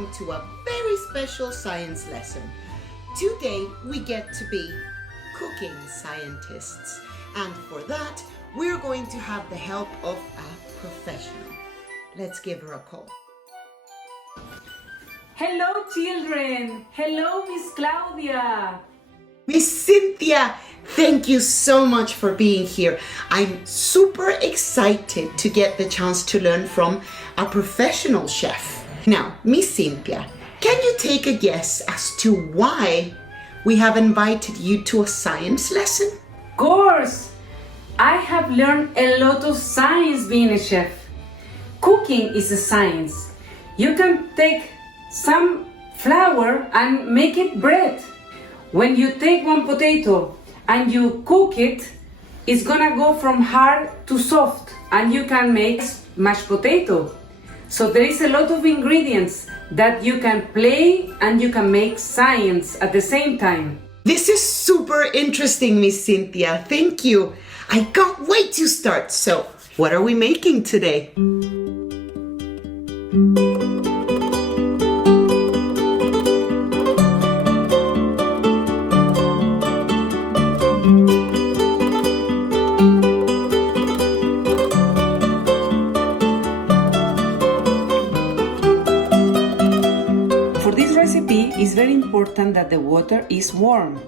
welcome to a very special science lesson. Today we get to be cooking scientists, and for that we're going to have the help of a professional. Let's give her a call. Hello children! Hello Miss Claudia! Miss Cynthia, thank you so much for being here. I'm super excited to get the chance to learn from a professional chef. Now, Miss Cynthia, can you take a guess as to why we have invited you to a science lesson? Of course! I have learned a lot of science being a chef. Cooking is a science. You can take some flour and make it bread. When you take one potato and you cook it, it's gonna go from hard to soft and you can make mashed potato. So there is a lot of ingredients that you can play and you can make science at the same time. This is super interesting, Miss Cynthia. Thank you. I can't wait to start. So, what are we making today? It's very important that the water is warm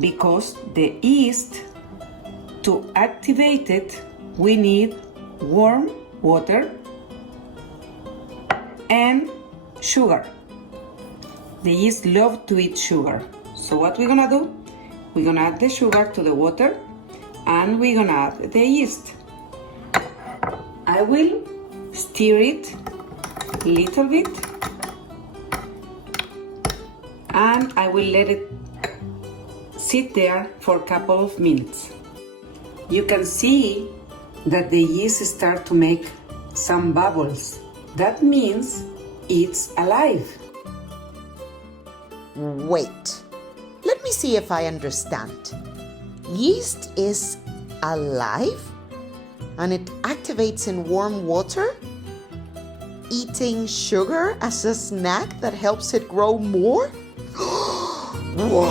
because the yeast, to activate it, we need warm water and sugar. The yeast love to eat sugar. So what we're gonna do? We're gonna add the sugar to the water and we're gonna add the yeast. I will stir it a little bit and I will let it sit there for a couple of minutes. You can see that the yeast start to make some bubbles. That means it's alive. Wait, let me see if I understand. Yeast is alive and it activates in warm water, eating sugar as a snack that helps it grow more? Whoa!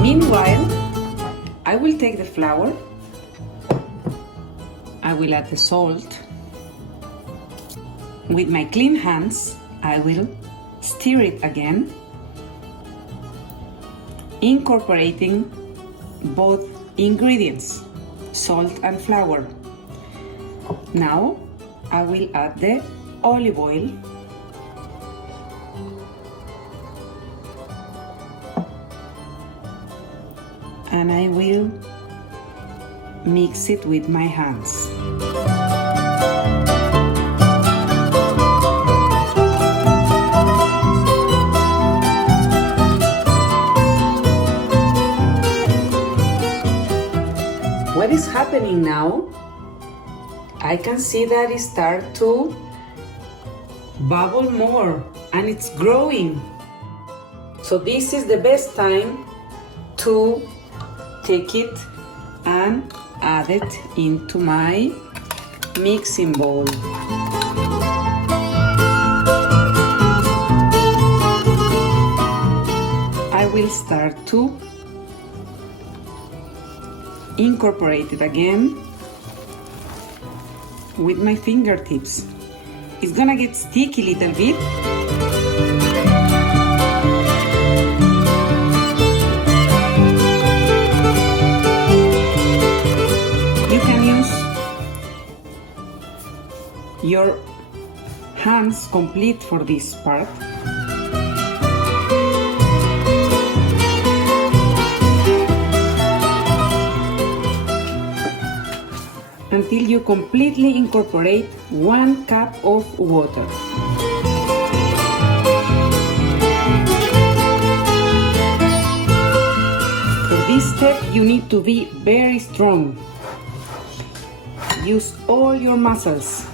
Meanwhile, I will take the flour, I will add the salt. With my clean hands, I will stir it again, incorporating both ingredients, salt and flour. Now, I will add the olive oil. And I will mix it with my hands. What is happening now? I can see that it starts to bubble more and it's growing. So this is the best time to take it and add it into my mixing bowl. I will start to incorporate it again with my fingertips. It's gonna get sticky a little bit. You can use your hands complete for this part. Until you completely incorporate 1 cup of water. For this step, you need to be very strong. Use all your muscles.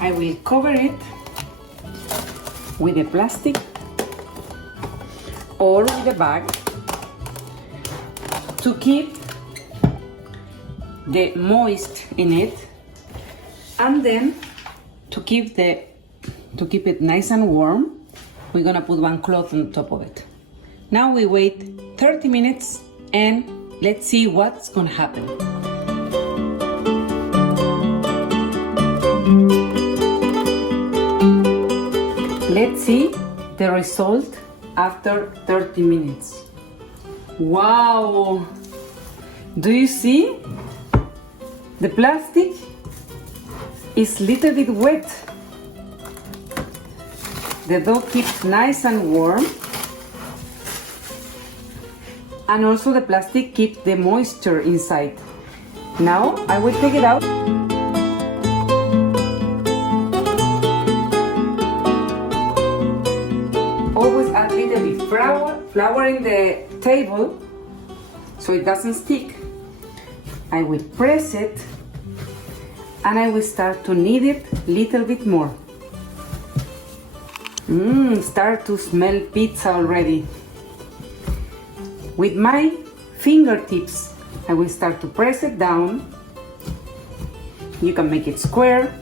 I will cover it with a plastic or with a bag to keep the moist in it, and then to keep it nice and warm, we're gonna put one cloth on top of it. Now we wait 30 minutes and let's see what's gonna happen. Let's see the result after 30 minutes. Wow! Do you see? The plastic is a little bit wet. The dough keeps nice and warm. And also the plastic keeps the moisture inside. Now I will take it out. Always add a little bit flour in the table so it doesn't stick. I will press it and I will start to knead it a little bit more. Start to smell pizza already. With my fingertips, I will start to press it down. You can make it square,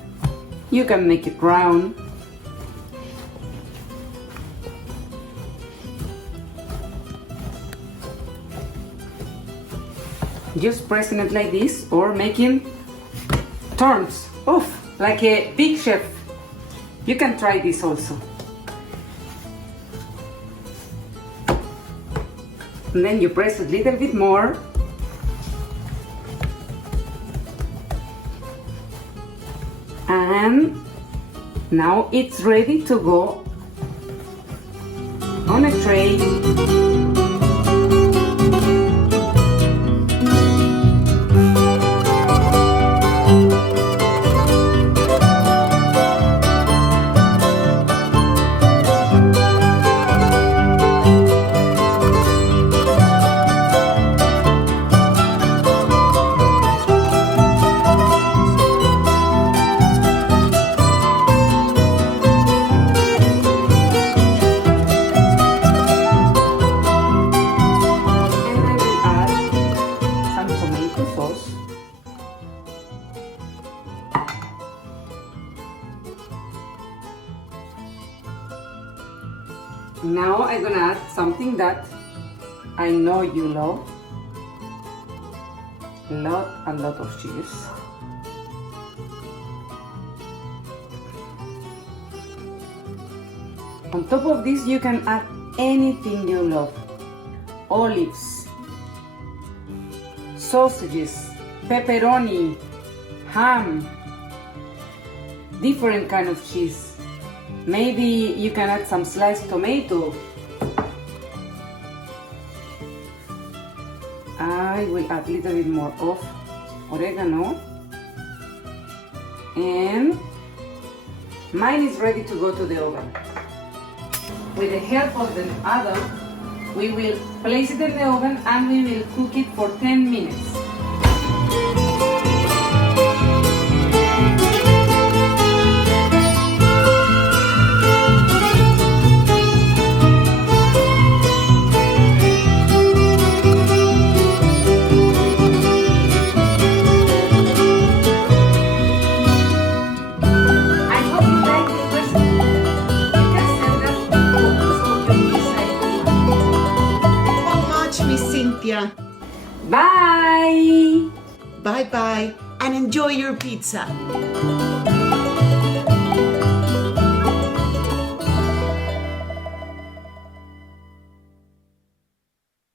you can make it round. Just pressing it like this or making turns, like a big chef. You can try this also. And then you press it a little bit more. And now it's ready to go on a tray. Now I'm gonna add something that I know you love. A lot of cheese. On top of this you can add anything you love. Olives, sausages, pepperoni, ham, different kind of cheese. Maybe you can add some sliced tomato. I will add a little bit more of oregano. And mine is ready to go to the oven. With the help of the oven, we will place it in the oven and we will cook it for 10 minutes. Bye! Bye bye and enjoy your pizza.